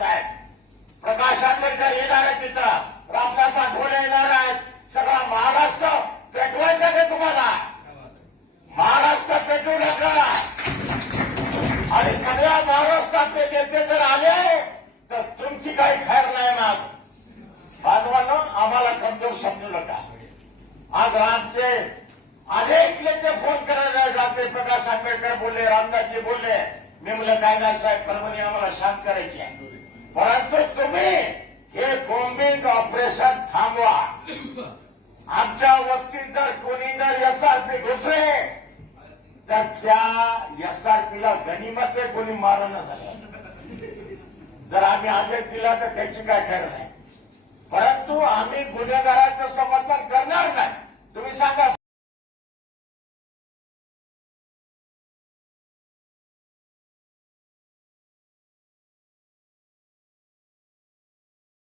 साहेब. प्रकाश आंबेडकर येणार आहेत तिथं. रामदास आठवले येणार आहेत. सगळा महाराष्ट्र पेटवायचा ते तुम्हाला. महाराष्ट्र पेटवू नका. आणि सगळ्या महाराष्ट्रातले नेते जर आले तर तुमची काही खैर नाही मग. बांधवांनो आम्हाला कमजोर समजू नका. आज रामचे अनेक नेते फोन करायला रात्री प्रकाश आंबेडकर बोलले रामदासजी बोलले मी म्हणलं काय नाही साहेब परभणी आम्हाला शांत करायची आहे. परंतु तुम्ही हे बॉम्बिंग ऑपरेशन थांबवा. आमच्या वस्तीत जर कोणी जर एसआरपी घुसले तर त्या एसआरपीला गनिमत आहे कोणी मारण झालं. जर आम्ही आदेश दिला तर त्याची काय खरं नाही. परंतु आम्ही गुन्हेगार